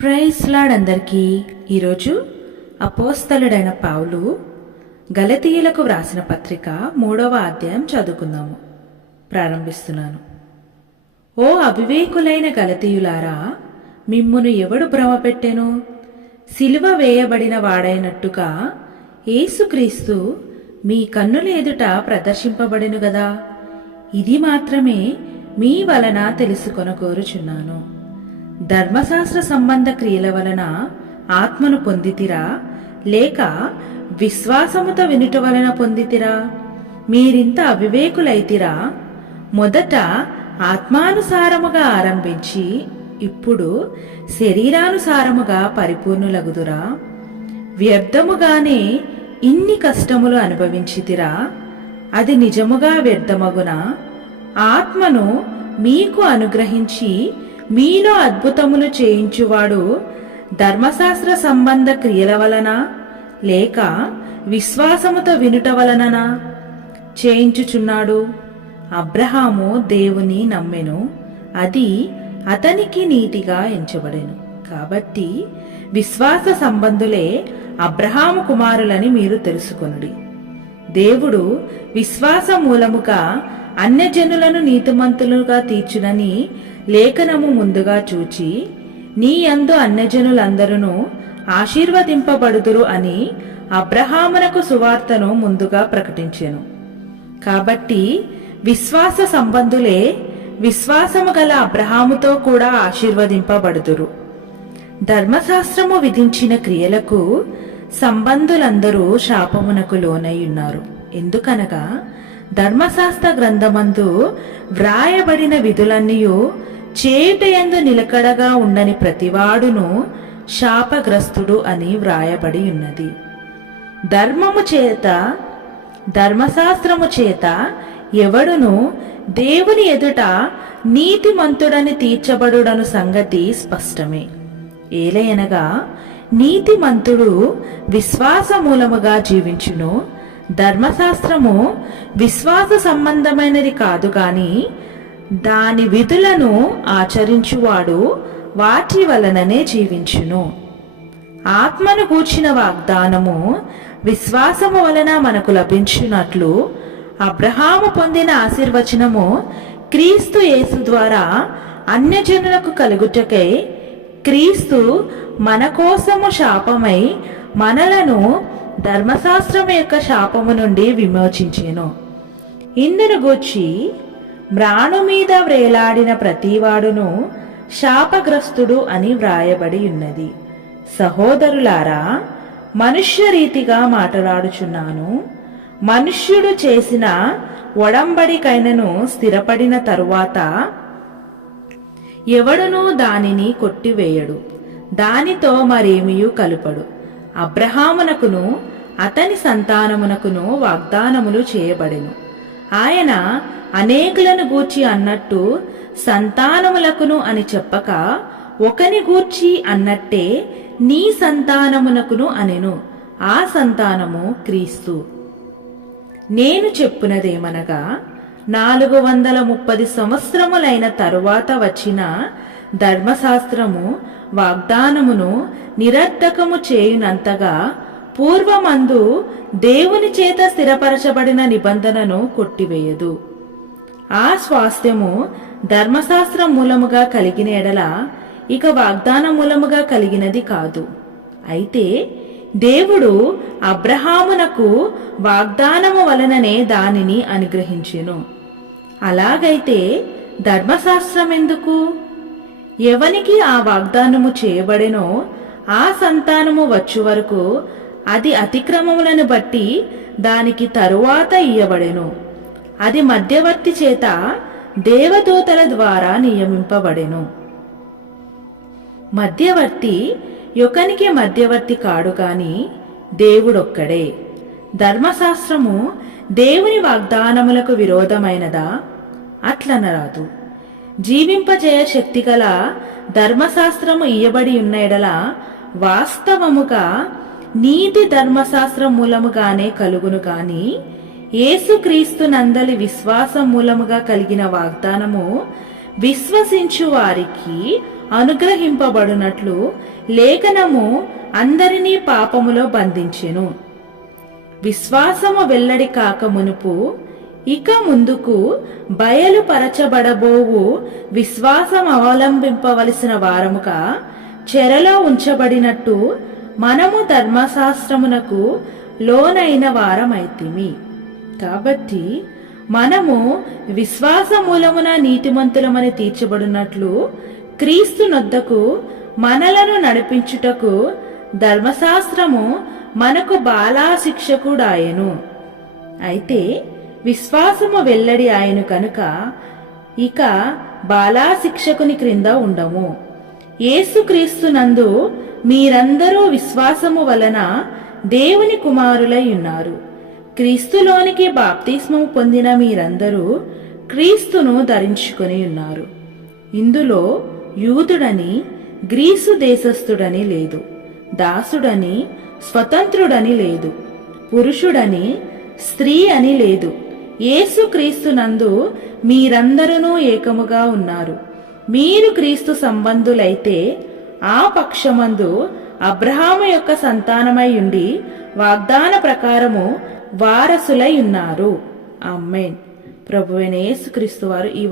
Praise lord అందరికీ. ఈరోజు అపోస్తలుడైన పౌలు గలతీయులకు వ్రాసిన పత్రిక 3వ అధ్యాయం చదువుకుందాము. ప్రారంభిస్తున్నాను. ఓ అవివేకులైన గలతీయులారా, మిమ్మును ఎవడు భ్రమపెట్టెను? సిలువ వేయబడిన వాడైనట్టుగా యేసుక్రీస్తు మీ కన్నుల ఎదుట ప్రదర్శింపబడెను గదా. ఇది మాత్రమే మీ వలన తెలుసుకొనగోరుచున్నాను. ధర్మశాస్త్ర సంబంధ క్రియల వలన ఆత్మను పొందితిరా, లేక విశ్వాసముతో వినుట వలన పొందితిరా? మీరింత అవివేకులైతిరా. మొదట ఆత్మానుసారముగా ఆరంభించి ఇప్పుడు శరీరానుసారముగా పరిపూర్ణులగుదురా? వ్యర్థముగానే ఇన్ని కష్టములు అనుభవించితిరా. అది నిజముగా వ్యర్థమగునా? ఆత్మను మీకు అనుగ్రహించి మీలో అద్భుతములు చేయించువాడు ధర్మశాస్త్ర సంబంధ క్రియల వలన లేక విశ్వాసముతో వినుట వలననా చేయించుచున్నాడు? అబ్రహాము దేవుని నమ్మెను, అది అతనికి నీతిగా ఎంచబడెను. కాబట్టి విశ్వాస సంబంధులే అబ్రహాము కుమారులని మీరు తెలుసుకొనుడి. దేవుడు విశ్వాస మూలముగా అన్యజనులను నీతిమంతులుగా తీర్చునని లేఖనము ముందుగా చూచి, నీ యందు అన్యజనులందరూ ఆశీర్వదింపబడుదురు అని అబ్రహామునకు సువార్తను ముందుగా ప్రకటించెను. కాబట్టి విశ్వాస సంబంధులే విశ్వాసము గల అబ్రహాముతో కూడా ఆశీర్వదింపబడుదురు. ధర్మశాస్త్రము విధించిన క్రియలకు సంబంధులందరూ శాపమునకు లోనై ఉన్నారు. ఎందుకనగా ధర్మశాస్త్ర గ్రంథమందు వ్రాయబడిన విధులన్నీయు చేయుటయందు నిలకడగా ఉండని ప్రతివాడును శాపగ్రస్తుడు అని వ్రాయబడి ఉన్నది. ధర్మశాస్త్రము చేత ఎవడును దేవుని ఎదుట నీతిమంతుడని తీర్చబడుడను సంగతి స్పష్టమే. ఏలయనగా నీతిమంతుడు విశ్వాస మూలముగా జీవించును. ధర్మశాస్త్రము విశ్వాస సంబంధమైనది కాదు గాని దాని విధులను ఆచరించువాడు వాటి వలననే జీవించును. ఆత్మను గూర్చిన వాగ్దానము విశ్వాసము వలన మనకు లభించినట్లు అబ్రహాము పొందిన ఆశీర్వచనము క్రీస్తు యేసు ద్వారా అన్యజనులకు కలుగుటకై క్రీస్తు మన కోసము శాపమై మనలను ధర్మశాస్త్రం యొక్క శాపము నుండి విమోచించెను. ఇందును గూర్చి మ్రాణు మీద వ్రేలాడిన ప్రతివాడును శాపగ్రస్తుడు అని వ్రాయబడి ఉన్నది. సహోదరులారా, మనుష్య రీతిగా మాట్లాడుచున్నాను. మనుష్యుడు చేసిన ఒడంబడికైనను స్థిరపడిన తరువాత ఎవడునూ దానిని కొట్టివేయడు, దానితో మరేమియూ కలుపడు. అబ్రహామునకును అతని సంతానమునకును వాగ్దానములు చేయబడెను. ఆయన అనేకులను గూర్చి అన్నట్టు సంతానములకును అని చెప్పక ఒకని గూర్చి అన్నట్టే నీ సంతానమునకును అనెను. ఆ సంతానము క్రీస్తు. నేను చెప్పునదేమనగా 430 సంవత్సరములైన తరువాత వచ్చిన ధర్మశాస్త్రము వాగ్దానమును నిరర్ధకము చేయునంతగా పూర్వమందు దేవుని చేత స్థిరపరచబడిన నిబంధనను కొట్టివేయదు. ఆ స్వాస్థ్యము ధర్మశాస్త్రం మూలముగా కలిగిన ఎడల ఇక వాగ్దాన మూలముగా కలిగినది కాదు. అయితే దేవుడు అబ్రహామునకు వాగ్దానము వలననే దానిని అనుగ్రహించెను. అలాగైతే ధర్మశాస్త్రం ఎందుకు? ఎవనికి ఆ వాగ్దానము చేయబడెనో ఆ సంతానము వచ్చు వరకు అది అతిక్రమములను బట్టి దానికి తరువాత ఇయ్యబడెను. అది మధ్యవర్తి చేత దేవదూతల ద్వారా నియమింపబడెను. మధ్యవర్తి యొకనికి మధ్యవర్తి కాడు గాని దేవుడొక్కడే. ధర్మశాస్త్రము దేవుని వాగ్దానములకు విరోధమైనదా? అట్లనరాదు. జీవింపజేయ శక్తిగల ధర్మశాస్త్రము ఇయ్యబడి ఉన్న ఎడల వాస్తవముగా నీతి ధర్మశాస్త్రం మూలముగానే కలుగును గాని యేసుక్రీస్తు నందలి విశ్వాసం మూలముగా కలిగిన వాగ్దానము విశ్వసించు వారికి అనుగ్రహింపబడునట్లు లేఖనము అందరినీ పాపములో బంధించెను. విశ్వాసము వెల్లడి కాక మునుపు ఇక ముందుకు బయలుపరచబడబోవు విశ్వాసం అవలంబింపవలసిన వారముగా చెరలో ఉంచబడినట్టు మనము ధర్మశాస్త్రమునకు లోనైన వారమైతిమి. కాబట్టి మనము విశ్వాస మూలమున నీతిమంతులమని తీర్చబడినట్లు క్రీస్తు నొద్దకు మనలను నడిపించుటకు ధర్మశాస్త్రము మనకు బాలా శిక్షకుడాయెను. అయితే విశ్వాసము వెల్లడి ఆయను కనుక ఇక బాలా శిక్షకుని క్రింద ఉండము. యేసుక్రీస్తునందు మీరందరూ విశ్వాసము వలన దేవుని కుమారులై ఉన్నారు. క్రీస్తులోనికి బాప్తిస్మము పొందిన మీరందరూ క్రీస్తును ధరించుకొని ఉన్నారు. ఇందులో యూదుడని గ్రీసు దేశస్థుడని లేదు, దాసుడని స్వతంత్రుడని లేదు, పురుషుడని స్త్రీ అని లేదు. యేసుక్రీస్తునందు మీరందరూ ఏకముగా ఉన్నారు. మీరు క్రీస్తు సంబంధులైతే ఆ పక్షమందు అబ్రహాము యొక్క సంతానమై ఉండి వాగ్దాన ప్రకారము వారసులై ఉన్నారు. ఆమేన్. ప్రభువైన యేసుక్రీస్తు వారు ఈ